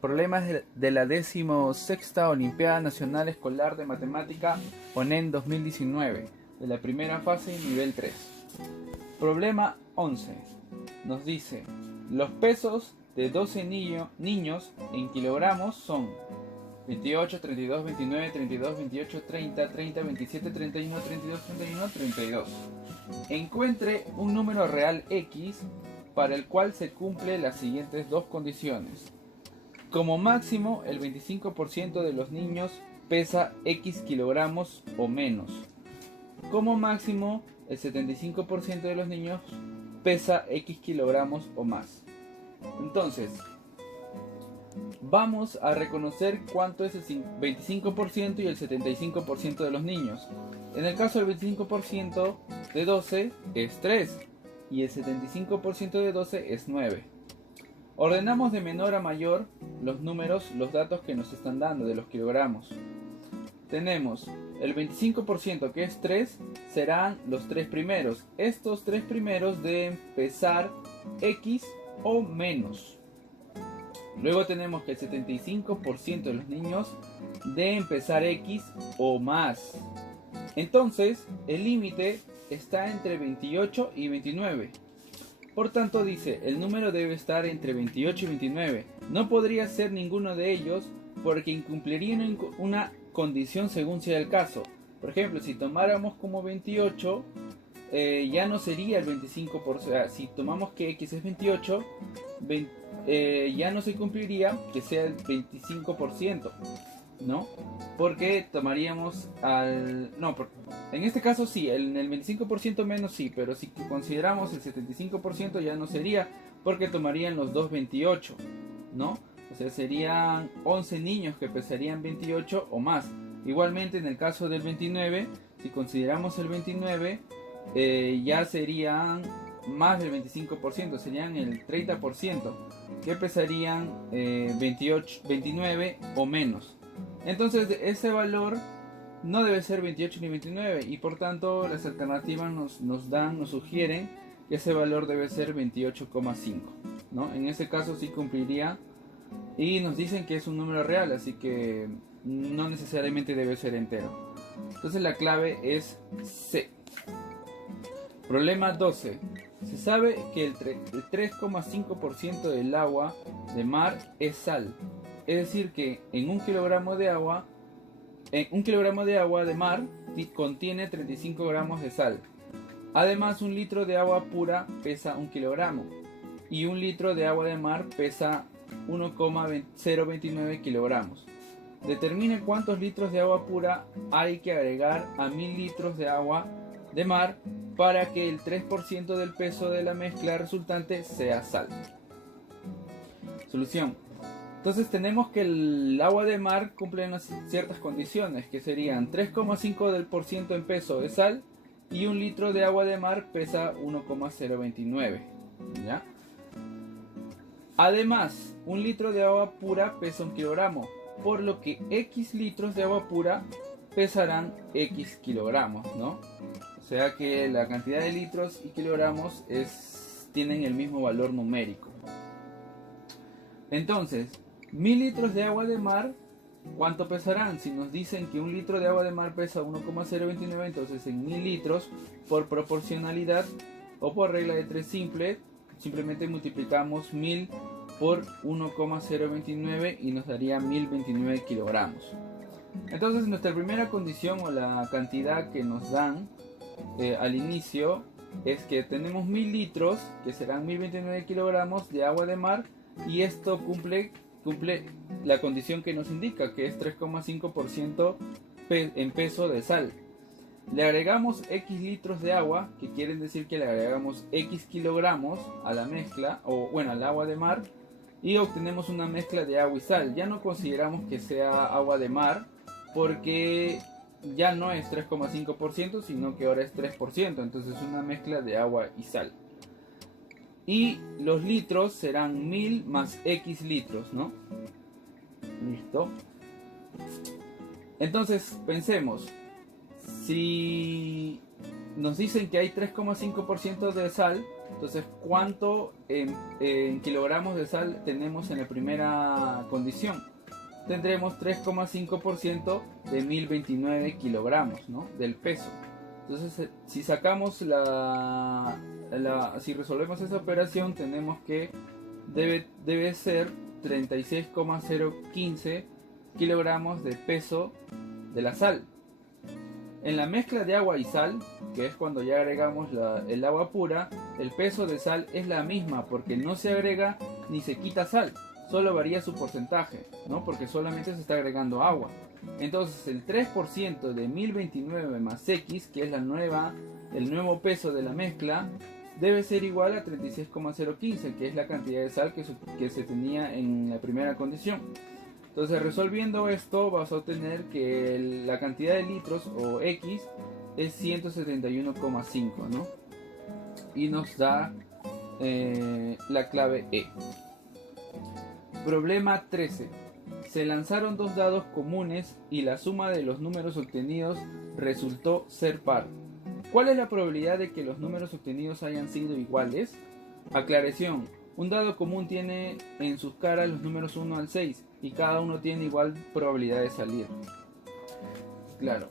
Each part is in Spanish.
problemas de la 16ª Olimpiada Nacional Escolar de Matemática ONEM 2019, de la primera fase nivel 3. Problema 11. Nos dice, los pesos de 12 niños en kilogramos son 28, 32, 29, 32, 28, 30, 30, 27, 31, 32, 31, 32. Encuentre un número real X para el cual se cumplen las siguientes dos condiciones. Como máximo, el 25% de los niños pesa X kilogramos o menos. Como máximo, el 75% de los niños pesa X kilogramos o más. Entonces, vamos a reconocer cuánto es el 25% y el 75% de los niños. En el caso del 25% de 12 es 3 y el 75% de 12 es 9. Ordenamos de menor a mayor los números, los datos que nos están dando de los kilogramos. Tenemos el 25% que es 3, serán los 3 primeros. Estos 3 primeros deben pesar X o menos. Luego tenemos que el 75% de los niños deben pesar X o más. Entonces, el límite está entre 28 y 29. Por tanto, dice, el número debe estar entre 28 y 29. No podría ser ninguno de ellos porque incumplirían una condición según sea el caso. Por ejemplo, si tomáramos como 28, ya no sería el 25%. Si tomamos que X es 28, ya no se cumpliría que sea el 25%, ¿no? Porque tomaríamos en este caso sí, en el 25% menos sí, pero si consideramos el 75% ya no sería, porque tomarían los dos 28, ¿no? O sea, serían 11 niños que pesarían 28 o más. Igualmente en el caso del 29, si consideramos el 29, ya serían más del 25%, serían el 30%, que pesarían 29 o menos. Entonces ese valor no debe ser 28 ni 29 y por tanto las alternativas nos sugieren que ese valor debe ser 28,5, ¿no? En ese caso sí cumpliría y nos dicen que es un número real, así que no necesariamente debe ser entero. Entonces la clave es C. Problema 12. Se sabe que el 3,5% del agua de mar es sal. Es decir que en un kilogramo de agua de mar contiene 35 gramos de sal. Además, un litro de agua pura pesa 1 kilogramo y un litro de agua de mar pesa 1,029 kilogramos. Determine cuántos litros de agua pura hay que agregar a 1000 litros de agua de mar para que el 3% del peso de la mezcla resultante sea sal. Solución. Entonces tenemos que el agua de mar cumple unas ciertas condiciones, que serían 3,5% en peso de sal y un litro de agua de mar pesa 1,029. ¿Ya? Además, un litro de agua pura pesa 1 kilogramo, por lo que X litros de agua pura pesarán X kilogramos, ¿no? O sea que la cantidad de litros y kilogramos tienen el mismo valor numérico. Entonces, 1000 litros de agua de mar, ¿cuánto pesarán? Si nos dicen que un litro de agua de mar pesa 1,029, entonces en 1000 litros, por proporcionalidad o por regla de 3 simple, simplemente multiplicamos 1000 por 1,029 y nos daría 1029 kilogramos. Entonces nuestra primera condición o la cantidad que nos dan al inicio es que tenemos 1000 litros, que serán 1029 kilogramos de agua de mar, y esto cumple la condición que nos indica, que es 3,5% en peso de sal. Le agregamos X litros de agua, que quieren decir que le agregamos X kilogramos a la mezcla, o bueno, al agua de mar, y obtenemos una mezcla de agua y sal. Ya no consideramos que sea agua de mar, porque ya no es 3,5%, sino que ahora es 3%, entonces es una mezcla de agua y sal. Y los litros serán 1000 más X litros, ¿no? Listo. Entonces pensemos, si nos dicen que hay 3,5% de sal. Entonces, ¿cuánto en kilogramos de sal tenemos en la primera condición? Tendremos 3,5% de 1029 kilogramos, ¿no? Del peso. Entonces, si sacamos si resolvemos esa operación, tenemos que debe ser 36,015 kilogramos de peso de la sal. En la mezcla de agua y sal, que es cuando ya agregamos el agua pura, el peso de sal es la misma porque no se agrega ni se quita sal, solo varía su porcentaje, ¿no? Porque solamente se está agregando agua. Entonces el 3% de 1029 más X, que es el nuevo peso de la mezcla, debe ser igual a 36,015, que es la cantidad de sal que se tenía en la primera condición. Entonces, resolviendo esto, vas a obtener que la cantidad de litros, o X, es 171,5, ¿no? Y nos da la clave E. Problema 13. Se lanzaron dos dados comunes y la suma de los números obtenidos resultó ser par. ¿Cuál es la probabilidad de que los números obtenidos hayan sido iguales? Aclaración. Un dado común tiene en sus caras los números 1 al 6 y cada uno tiene igual probabilidad de salir. Claro.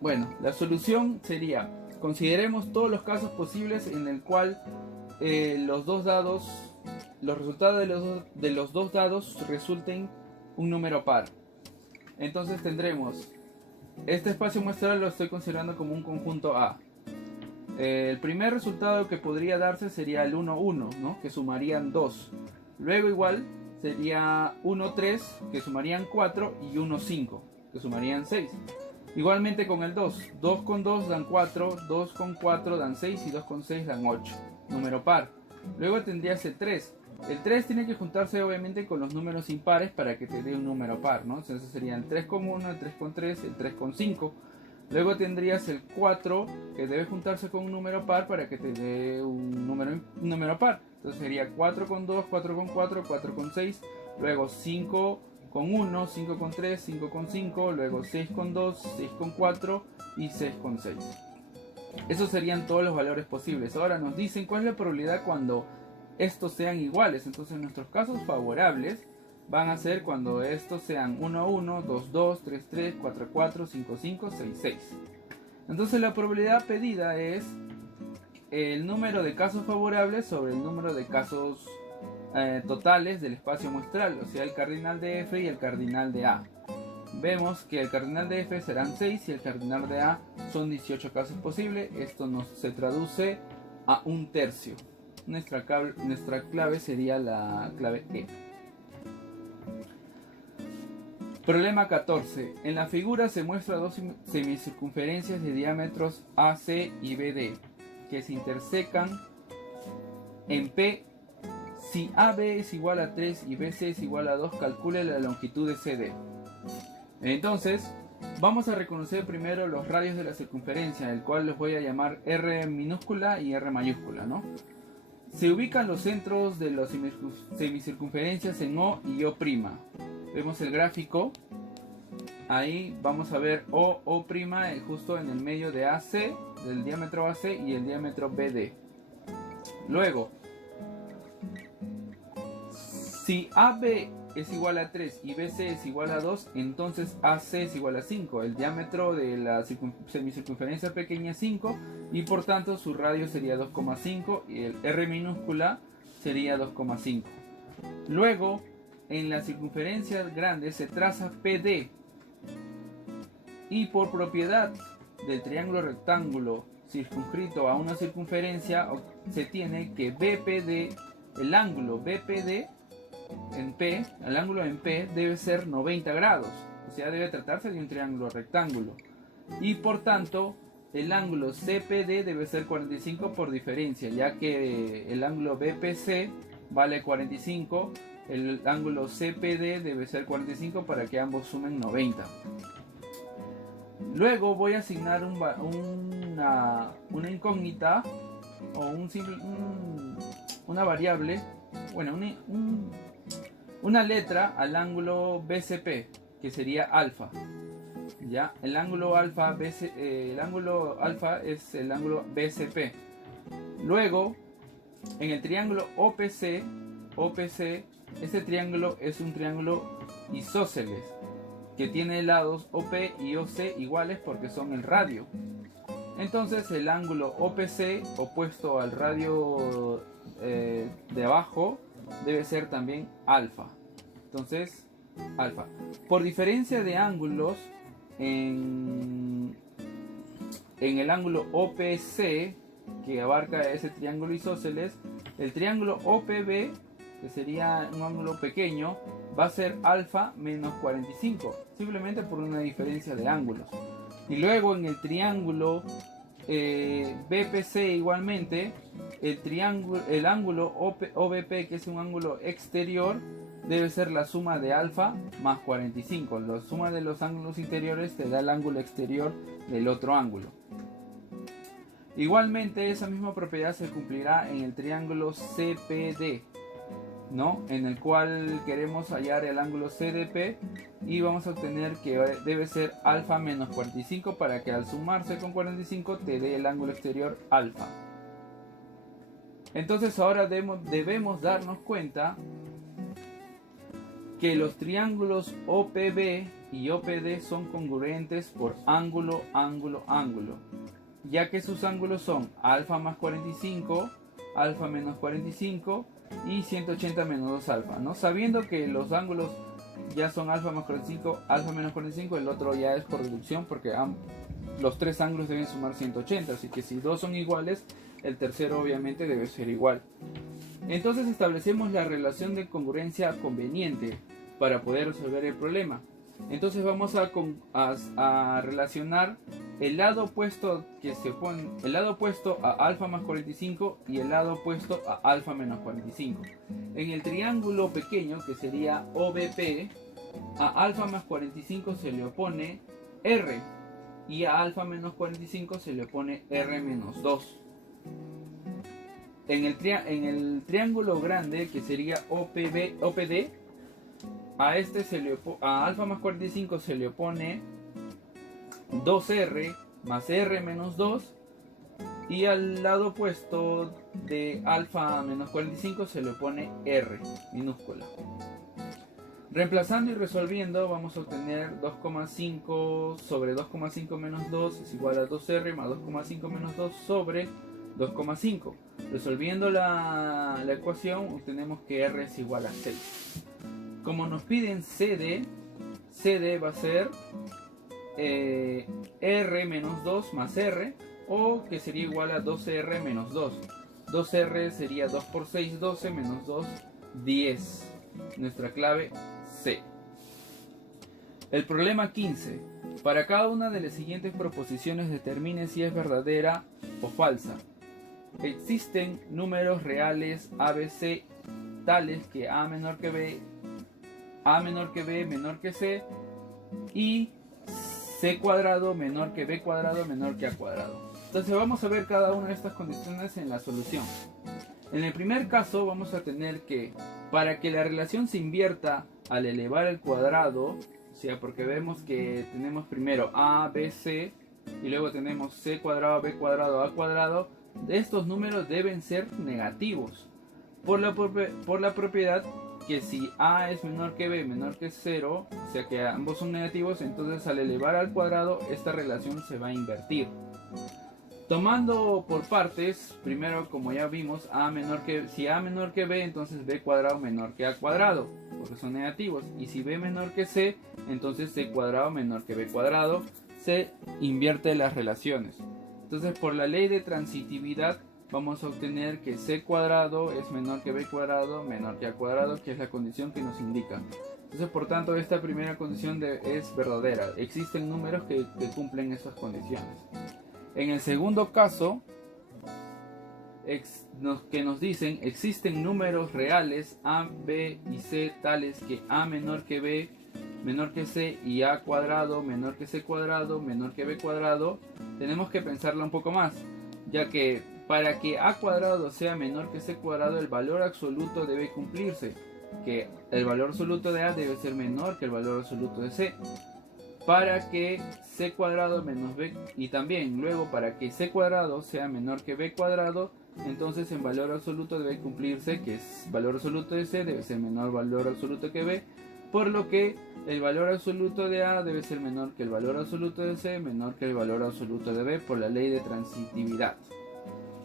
Bueno, la solución sería: consideremos todos los casos posibles en el cual los resultados de los dos dados resulten un número par. Entonces tendremos este espacio muestral, lo estoy considerando como un conjunto A. El primer resultado que podría darse sería el 1, 1, ¿no? Que sumarían 2. Luego igual sería 1, 3, que sumarían 4, y 1, 5, que sumarían 6. Igualmente con el 2. 2 con 2 dan 4, 2 con 4 dan 6 y 2 con 6 dan 8. Número par. Luego tendrías el 3. El 3 tiene que juntarse obviamente con los números impares para que te dé un número par, ¿no? Entonces serían el 3 con 1, el 3 con 3, el 3 con 5. Luego tendrías el 4, que debe juntarse con un número par para que te dé un número par. Entonces sería 4 con 2, 4 con 4, 4 con 6. Luego 5 con 1, 5 con 3, 5 con 5. Luego 6 con 2, 6 con 4 y 6 con 6. Esos serían todos los valores posibles. Ahora nos dicen cuál es la probabilidad cuando estos sean iguales. Entonces nuestros casos favorables van a ser cuando estos sean 1, 1, 2, 2, 3, 3, 4, 4, 5, 5, 6, 6. Entonces la probabilidad pedida es el número de casos favorables sobre el número de casos totales del espacio muestral, o sea, el cardinal de F y el cardinal de A. Vemos que el cardinal de F serán 6 y el cardinal de A son 18 casos posibles. Esto se traduce a un tercio. Nuestra clave sería la clave E. Problema 14. En la figura se muestra dos semicircunferencias de diámetros AC y BD que se intersecan en P. Si AB es igual a 3 y BC es igual a 2, calcule la longitud de CD. Entonces, vamos a reconocer primero los radios de la circunferencia, el cual los voy a llamar R minúscula y R mayúscula, ¿no? Se ubican los centros de las semicircunferencias en O y O'. Vemos el gráfico. Ahí vamos a ver O' justo en el medio de AC, del diámetro AC y el diámetro BD. Luego, si AB es igual a 3 y BC es igual a 2, entonces AC es igual a 5. El diámetro de la semicircunferencia pequeña es 5 y por tanto su radio sería 2,5 y el R minúscula sería 2,5. Luego, en la circunferencia grande se traza PD y por propiedad del triángulo rectángulo circunscrito a una circunferencia se tiene que BPD, el ángulo BPD en P, el ángulo en P debe ser 90 grados, o sea, debe tratarse de un triángulo rectángulo y por tanto el ángulo CPD debe ser 45 por diferencia, ya que el ángulo BPC vale 45. El ángulo CPD debe ser 45 para que ambos sumen 90. Luego voy a asignar una incógnita o una variable, bueno, una letra al ángulo BCP, que sería alfa. Ya, el ángulo alfa es el ángulo BCP. Luego, en el triángulo OPC, este triángulo es un triángulo isósceles que tiene lados OP y OC iguales porque son el radio. Entonces el ángulo OPC opuesto al radio de abajo debe ser también alfa. Entonces, alfa. Por diferencia de ángulos, en el ángulo OPC, que abarca ese triángulo isósceles, el triángulo OPB, que sería un ángulo pequeño, va a ser alfa menos 45, simplemente por una diferencia de ángulos. Y luego en el triángulo BPC igualmente, el ángulo OBP, que es un ángulo exterior, debe ser la suma de alfa más 45. La suma de los ángulos interiores te da el ángulo exterior del otro ángulo. Igualmente esa misma propiedad se cumplirá en el triángulo CPD, ¿no? En el cual queremos hallar el ángulo CDP y vamos a obtener que debe ser alfa menos 45 para que al sumarse con 45 te dé el ángulo exterior alfa. Entonces ahora debemos darnos cuenta que los triángulos OPB y OPD son congruentes por ángulo, ángulo, ángulo, ya que sus ángulos son alfa más 45, alfa menos 45 y 180 menos 2 alfa, ¿no? Sabiendo que los ángulos ya son alfa más 45, alfa menos 45, el otro ya es por reducción porque los tres ángulos deben sumar 180, así que si dos son iguales, el tercero obviamente debe ser igual. Entonces establecemos la relación de congruencia conveniente para poder resolver el problema. Entonces vamos a relacionar el lado opuesto el lado opuesto a alfa más 45 y el lado opuesto a alfa menos 45. En el triángulo pequeño, que sería OBP, a alfa más 45 se le opone R y a alfa menos 45 se le opone R menos 2. En el triángulo grande, que sería OPD, a alfa más 45 se le opone 2R más R menos 2 y al lado opuesto de alfa menos 45 se le opone R minúscula. Reemplazando y resolviendo vamos a obtener 2,5 sobre 2,5 menos 2 es igual a 2R más 2,5 menos 2 sobre 2,5. Resolviendo la ecuación obtenemos que R es igual a 6. Como nos piden CD va a ser R menos 2 más R, o que sería igual a 12R menos 2. 2R sería 2 por 6, 12 menos 2, 10. Nuestra clave C. El problema 15. Para cada una de las siguientes proposiciones determine si es verdadera o falsa. Existen números reales ABC tales que A menor que B, A menor que B menor que C y C cuadrado menor que B cuadrado menor que A cuadrado. Entonces vamos a ver cada una de estas condiciones en la solución. En el primer caso vamos a tener que para que la relación se invierta al elevar el cuadrado, o sea, porque vemos que tenemos primero A, B, C y luego tenemos C cuadrado, B cuadrado, A cuadrado, estos números deben ser negativos por la propiedad que si A es menor que B menor que 0, o sea que ambos son negativos, entonces al elevar al cuadrado esta relación se va a invertir. Tomando por partes, primero como ya vimos, si A menor que B, entonces B cuadrado menor que A cuadrado, porque son negativos, y si B menor que C, entonces C cuadrado menor que B cuadrado, se invierte las relaciones. Entonces por la ley de transitividad vamos a obtener que C cuadrado es menor que B cuadrado menor que A cuadrado, que es la condición que nos indica. Entonces por tanto esta primera condición es verdadera, existen números que cumplen esas condiciones. En el segundo caso, que nos dicen existen números reales A, B y C tales que A menor que B menor que C y A cuadrado menor que C cuadrado menor que B cuadrado, tenemos que pensarla un poco más, ya que para que A cuadrado sea menor que C cuadrado el valor absoluto debe cumplirse, que el valor absoluto de A debe ser menor que el valor absoluto de C. para que c cuadrado menos b, y también luego para que c cuadrado sea menor que b cuadrado, entonces en valor absoluto debe cumplirse que es valor absoluto de c debe ser menor valor absoluto que b, por lo que el valor absoluto de a debe ser menor que el valor absoluto de c, menor que el valor absoluto de b, por la ley de transitividad.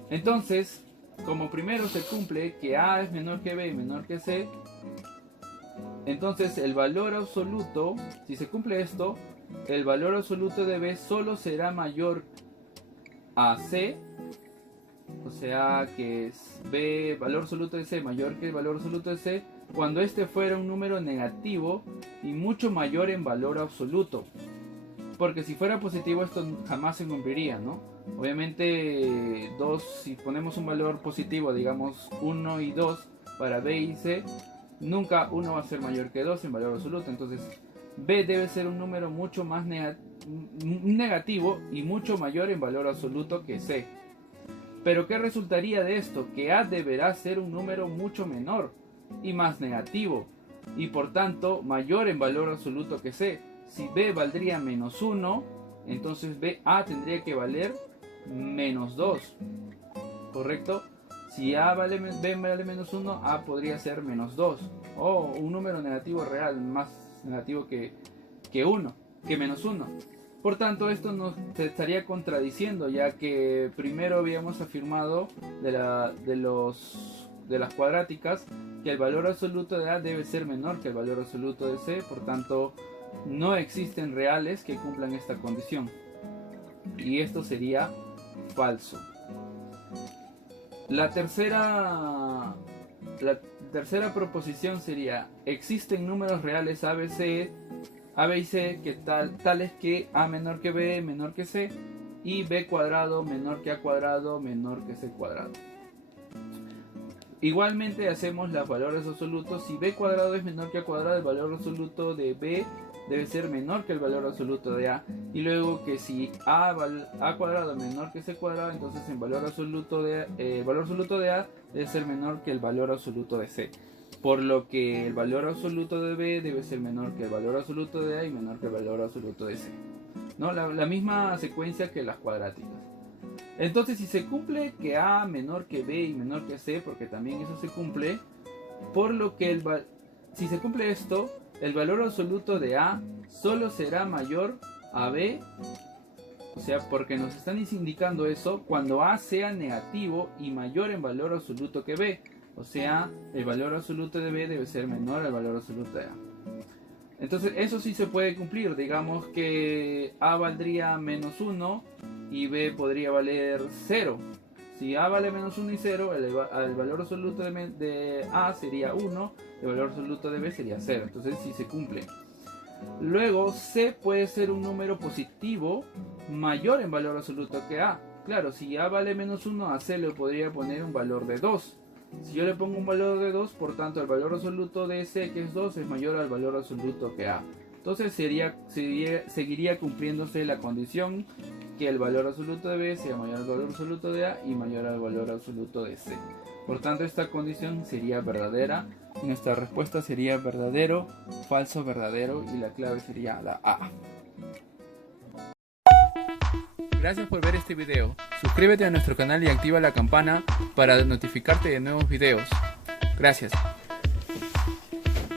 Entonces, como primero se cumple que a es menor que b y menor que c, entonces el valor absoluto, si se cumple esto, el valor absoluto de b solo será mayor a c, o sea que es b, valor absoluto de c mayor que el valor absoluto de c, cuando este fuera un número negativo y mucho mayor en valor absoluto. Porque si fuera positivo esto jamás se cumpliría, ¿no? Obviamente 2, si ponemos un valor positivo, digamos 1 y 2 para b y c, nunca 1 va a ser mayor que 2 en valor absoluto. Entonces b debe ser un número mucho más negativo y mucho mayor en valor absoluto que c. Pero ¿qué resultaría de esto? Que a deberá ser un número mucho menor y más negativo, y por tanto mayor en valor absoluto que c. Si b valdría menos 1, entonces a tendría que valer menos 2, ¿correcto? Si b vale menos 1, a podría ser menos 2, o un número negativo real, más negativo que menos 1. Por tanto, esto nos estaría contradiciendo, ya que primero habíamos afirmado de las cuadráticas que el valor absoluto de a debe ser menor que el valor absoluto de c, por tanto no existen reales que cumplan esta condición, y esto sería falso. La tercera proposición sería: existen números reales a, b y c que tales que a menor que b menor que c y b cuadrado menor que a cuadrado menor que c cuadrado. Igualmente hacemos los valores absolutos. Si b cuadrado es menor que a cuadrado, el valor absoluto de b debe ser menor que el valor absoluto de a, y luego que si a cuadrado menor que c cuadrado, entonces el valor absoluto de a debe ser menor que el valor absoluto de c, por lo que el valor absoluto de b debe ser menor que el valor absoluto de a y menor que el valor absoluto de c, ¿no? La misma secuencia que las cuadráticas. Entonces, si se cumple que a menor que b y menor que c, porque también eso se cumple, por lo que si se cumple esto, el valor absoluto de a solo será mayor a b, o sea, porque nos están indicando eso cuando a sea negativo y mayor en valor absoluto que b, o sea, el valor absoluto de b debe ser menor al valor absoluto de a. Entonces eso sí se puede cumplir, digamos que a valdría menos 1 y b podría valer 0. Si a vale menos 1 y 0, el valor absoluto de a sería 1, el valor absoluto de b sería 0, entonces sí se cumple. Luego c puede ser un número positivo mayor en valor absoluto que a. Claro, si a vale menos 1, a c le podría poner un valor de 2. Si yo le pongo un valor de 2, por tanto el valor absoluto de c, que es 2, es mayor al valor absoluto que a. Entonces seguiría cumpliéndose la condición que el valor absoluto de b sea mayor al valor absoluto de a y mayor al valor absoluto de c. Por tanto, esta condición sería verdadera. Nuestra respuesta sería verdadero, falso, verdadero, y la clave sería la A. Gracias por ver este video. Suscríbete a nuestro canal y activa la campana para notificarte de nuevos videos. Gracias.